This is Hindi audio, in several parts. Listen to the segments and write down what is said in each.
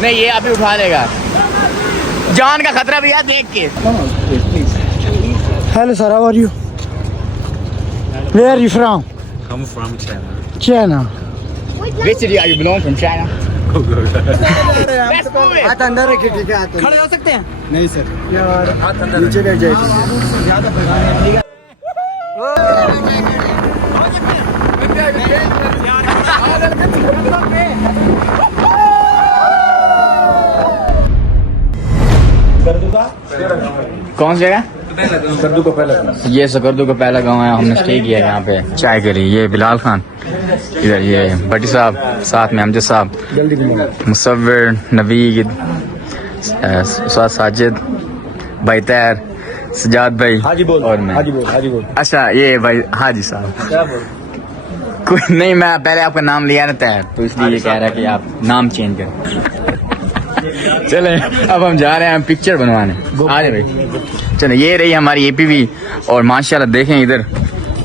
नहीं ये अभी उठा लेगा, जान का खतरा भी है देख के। Hello sir, how are you? Where are you from? Come from China. China. Which city are you belong from? China? हाथ अंदर रखिए, ठीक है? खड़े हो सकते हैं? नहीं सर, यार हाथ अंदर नीचे बैठ जाइए। कौन सी जगह? सकरदू का पहला गाँव। ये सकरदू का पहला गांव है, हमने स्टे किया है यहाँ पे चाय के लिए। ये बिलाल खान, इधर ये भट्टी साहब, साथ में अमजद साहब, मुसव्विर, नवीद, उस्ताद साजिद, भाई तैर, सजाद भाई और मैं। हाजी बोल। अच्छा ये भाई हाजी साहब। कोई नहीं, मैं पहले आपका नाम लिया ना तैर, तो इसलिए ये कह रहा है कि आप नाम चेंज करें। चले अब हम जा रहे हैं पिक्चर बनवाने। आ जाए भाई, चले। ये रही हमारी एपीवी और माशाल्लाह देखें इधर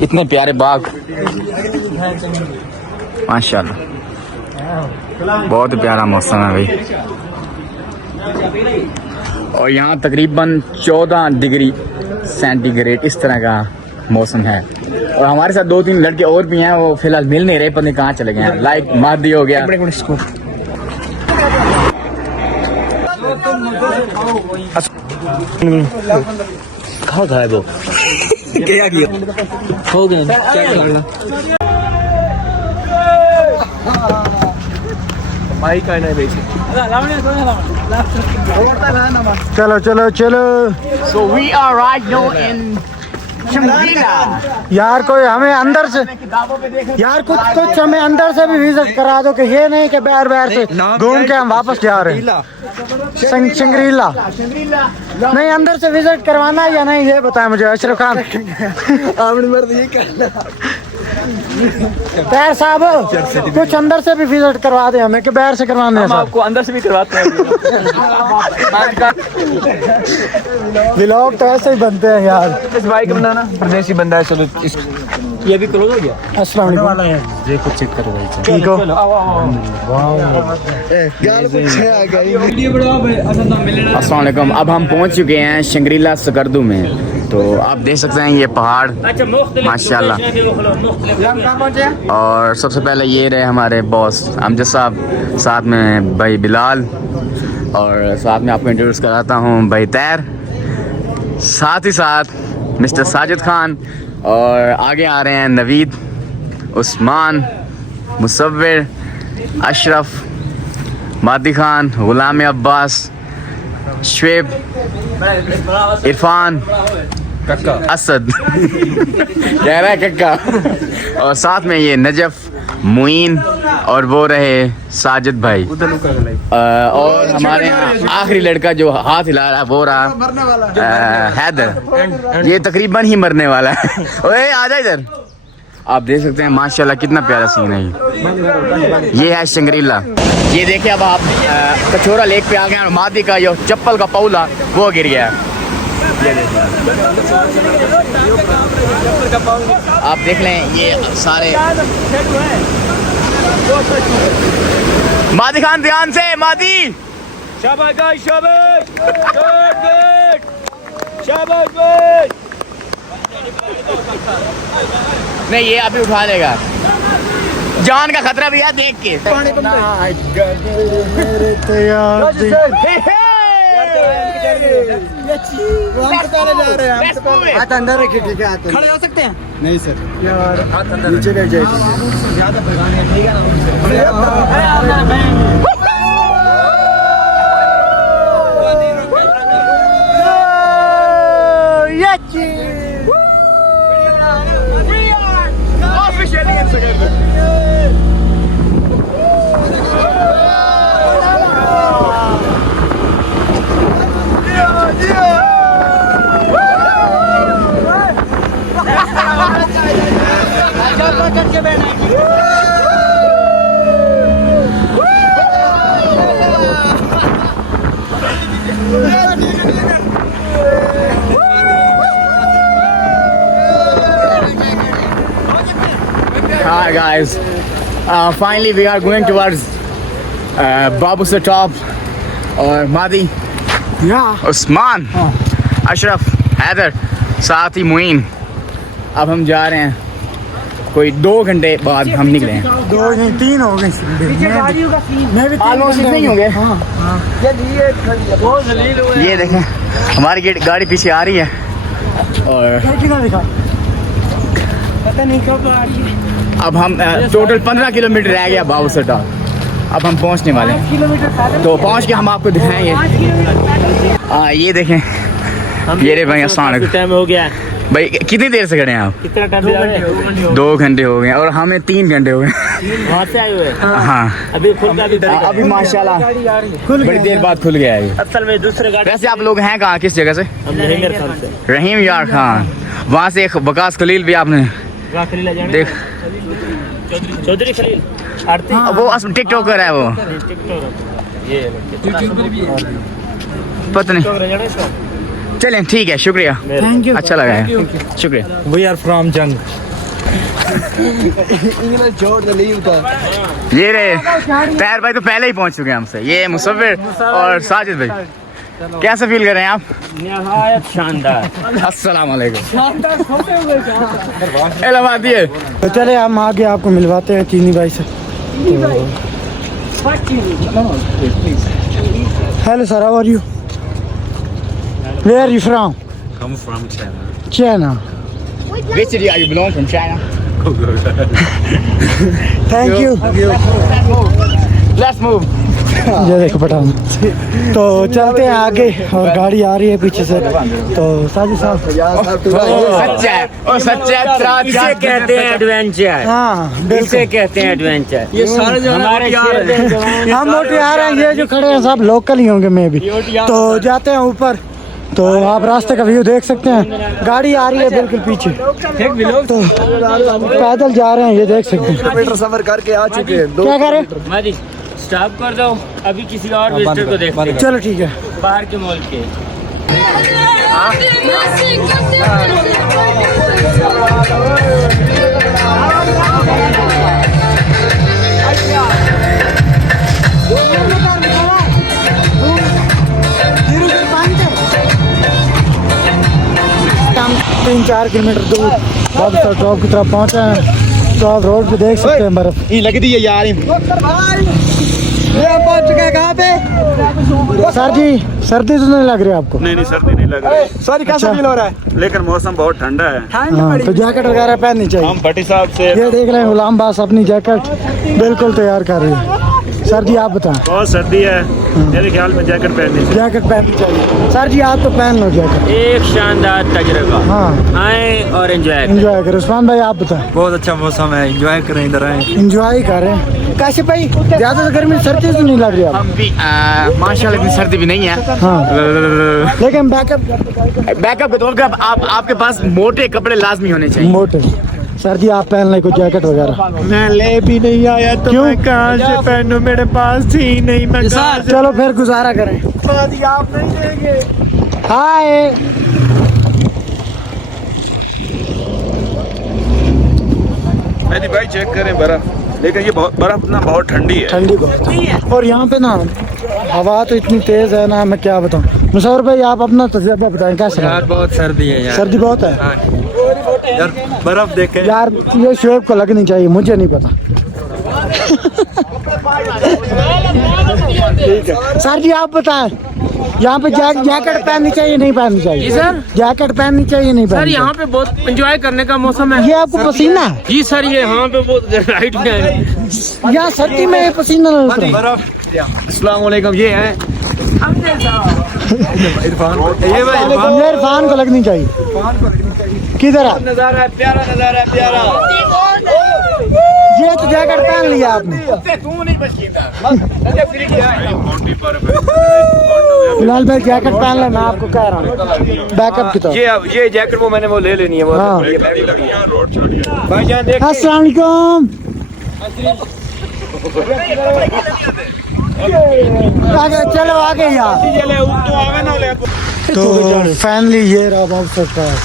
इतने प्यारे बाग, माशाल्लाह बहुत प्यारा मौसम है भाई। और यहाँ तकरीबन 14 डिग्री सेंटीग्रेड इस तरह का मौसम है। और हमारे साथ 2-3 लड़के और भी हैं, वो फिलहाल मिल नहीं रहे, पता नहीं कहाँ चले गए हैं। लाइक मादी हो गया। कहाँ था वो? क्या किया? हो गए भाई का नहीं बेचे। चलो चलो चलो। So we are right now in Shangri-La। यार कोई हमें अंदर से, यार कुछ हमें अंदर से भी विजिट करा दो, कि ये नहीं कि बाहर से घूम के हम वापस जा रहे हैं। शंग्रीला नहीं, अंदर से विजिट करवाना है या नहीं, ये बताएं मुझे अशरफ खान। आपने मर्द ये कहना। तैर साहब कुछ अंदर से भी विजिट करवा दे हमें, कि बाहर से करवाने हैं? आपको अंदर से भी करवाते हैं। व्लॉग तो ऐसे ही बनते हैं यार। इस भाई का बनाना परदेसी बंदा है। चलो ये भी क्लोज हो गया। अस्सलाम वालेकुम। ये कुछ चेक करो भाई। ठीक हो? अस्सलाम वालेकुम। अब हम पहुंच चुके हैं शंग्रीला सकरदू में। तो आप देख सकते हैं ये पहाड़ माशाल्लाह। और सबसे पहले ये रहे हमारे बॉस अमजद साहब, साथ में भाई बिलाल, और साथ में आपको इंट्रोड्यूस कराता हूँ भाई तैर, साथ ही साथ मिस्टर साजिद खान, और आगे आ रहे हैं नवीद, उस्मान, मुसव्विर, अशरफ, मादी खान, गुलाम अब्बास, शुएब, इरफान, असद कह रहा है कक्का, और साथ में ये नजफ, मुइन, और वो रहे साजिद भाई। और हमारे यहाँ आखिरी लड़का जो हाथ हिला रहा है वो रहा हैदर। ये तकरीबन ही मरने वाला है। ओए आजा इधर। आप देख सकते हैं माशाल्लाह कितना प्यारा सीन है ये है शंग्रीला। ये देखिए अब आप कचोरा लेक पे आ गए हैं। मादी का जो चप्पल का पौला वो गिर गया। आप देख लें ये सारे। मादी खान ध्यान से, मादी। शाबाश गाइस, शाबाश। शाबाश गाइस। नहीं ये अभी उठा लेगा, जान का खतरा भी है देख के। हाथ अंदर रखिए, ठीक है? खड़े हो सकते हैं? नहीं सर, यार हाथ अंदर नीचे बैठ जाइए। Hi guys, finally we are going towards बाबू से टॉप और मादी, उस्मान, अशरफ, हैदर, साथ ही मुइन। अब हम जा रहे हैं, कोई 2 घंटे बाद हम निकले हैं। 2 नहीं 3 हो गए। मैं भी 3 ऑलमोस्ट नहीं होंगे। ये देखें हमारी गाड़ी पीछे आ रही है और पता नहीं कब आ रही है। अब हम टोटल 15 किलोमीटर रह गया बाबू से टॉप। अब हम पहुंचने वाले हैं, तो पहुंच के हम आपको दिखाएंगे। ये देखें, ये रे भाई आसान टाइम हो गया। भाई कितनी देर से खड़े हैं आप? कितना टाइम 2 घंटे हो गए और हमें 3 घंटे हो गए। वहाँ से आए हुए। हाँ अभी खुल गया, अभी माशाल्लाह बड़ी देर बाद खुल गया है ये। असल में दूसरे गाड़ी। वैसे आप लोग हैं कहाँ, किस जगह से? हम रहीम खान से। रहीम यार खान, वहाँ से एक वकास खलील भी आपने देख, चौधरी खलील आरती। वो टिकटॉकर है वो, ये पता नहीं। चलें ठीक है, शुक्रिया, थैंक यू, अच्छा लगा है, शुक्रिया। वी आर फ्रॉम जंग। ये रहे तैयार भाई, तो पहले ही पहुंच चुके हैं हमसे। ये मुसव्विर और साजिद भाई, कैसे फील कर रहे हैं आप? निहायत शानदार। अस्सलाम वालेकुम। इलाहाबाद दिए। तो चले हम आगे आपको मिलवाते हैं चीनी भाई से। Hello sir, how are you? Where are you from? I'm from China. China. Which city are you belong from? China. Thank you. Let's move. ये देखो पठान। तो चलते हैं आगे और गाड़ी आ रही है पीछे से। तो साजिद साहब सच्चा है, और सच्चा है। इसे कहते हैं एडवेंचर। हाँ इसे बिल्कुल, कहते हैं एडवेंचर। ये सारे जो हमारे हम मोटियार हैं। ये जो खड़े हैं सब लोकल ही होंगे मैं भी। तो जाते हैं ऊपर, तो आप रास्ते का व्यू देख सकते हैं। गाड़ी आ रही है बिल्कुल पीछे, तो पैदल जा रहे हैं, ये देख सकते हैं। किलोमीटर सफर करके आ चुके हैं। क्या करें? मादी स्टॉप कर दो, अभी किसी और विजिटर को देखते हैं। चलो ठीक है। बाहर के मॉल के। हम 3-4 किलोमीटर दूर बाबू टॉप की तरफ पहुंचे हैं। तो आप रोड पे देख सकते हैं बर्फ। ये लग दी है यार। पहुंच चुके हैं कहाँ पे? सर जी सर्दी तो नहीं लग रही आपको? नहीं सर्दी नहीं लग रही। सॉरी, कैसा फील हो रहा है? लेकिन मौसम बहुत ठंडा है। हाँ, तो जैकेट वगैरह पहननी चाहिए। हम भट्टी साहब से ये देख रहे हैं गुलाम बास अपनी जैकेट बिल्कुल तैयार कर रही है। सर जी आप बताएं। बहुत सर्दी है, मेरे ख्याल में जैकेट पहननी। जैकेट पहननी चाहिए। सर जी आप तो पहन लो जैकेट। एक शानदार तजुर्बा। हाँ, आए और एंजॉय करें। एंजॉय करें। उस्मान भाई आप बताएं। बहुत अच्छा मौसम है, एंजॉय करें, इधर आए। एंजॉय कर रहे हैं। काशिफ भाई ज्यादा तो गर्मी सर्दी तो नहीं लग रही आप? हम भी माशाल्लाह इतनी सर्दी भी नहीं है। हाँ, लेकिन बैकअप बैकअप के तौर पे आपके पास मोटे कपड़े लाजमी होने चाहिए। मोटे। सर जी आप पहन लें कुछ जैकेट वगैरह। मैं ले भी नहीं आया तो क्यों? मैं कहाँ से पहनूं, मेरे पास थी नहीं। मैं कहाँ से चलो फिर गुजारा करें। आप नहीं देंगे। हाय मेरी भाई चेक करें बर्फ, लेकिन ये बर्फ ना बहुत ठंडी है। ठंडी बहुत है। और यहाँ पे ना हवा तो इतनी तेज है ना, मैं क्या बताऊँ। मुसव्विर भाई आप अपना तजुर्बा बताएं कैसा यार बहुत सर्दी है यार। सर्दी बहुत है यार, बर्फ देखे यार। ये शोएब को लगनी चाहिए, मुझे नहीं पता। सर जी आप बताएं, यहाँ पे जैकेट पहननी चाहिए नहीं पहननी चाहिए? सर जैकेट पहननी चाहिए नहीं सर पहननी यहाँ पे बहुत एंजॉय करने का मौसम है। चाहिए? ये आपको पसीना है? जी सर, ये यहाँ पे बहुत राइट में है। यहाँ सर्दी में पसीना नहीं उतरा। बर्फ। अस्सलाम वालेकुम, ये है इरफान। ये भाई ये इरफान को लगनी चाहिए। किधर है? नजारा है, प्यारा नजारा है, प्यारा। ये तो जैकेट पहन लिया आपने। फिलहाल भाई जैकेट पहन ले, मैं आपको कह रहा हूँ बैकअप की तरफ। ये जैकेट वो मैंने वो ले लेनी है वो। हाँ। भाई जान देख। अस्सलाम वालेकुम। आगे चलो, आगे यार। तो फाइनली ये रहा बाबू सकता है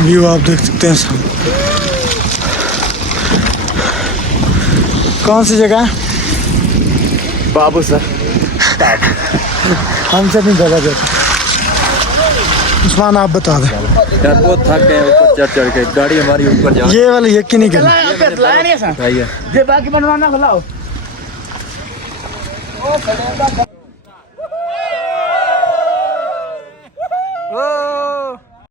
व्यू, आप देख सकते हैं सब। कौन सी जगह? बाबू सर हमसे नहीं बोला जाता। उस्मान आप बता दे। यार बहुत थक गए ऊपर चढ़ के, गाड़ी हमारी ऊपर जा ये वाला यकीन नहीं करना। रही है। बाकी बनवाना खिलाओ।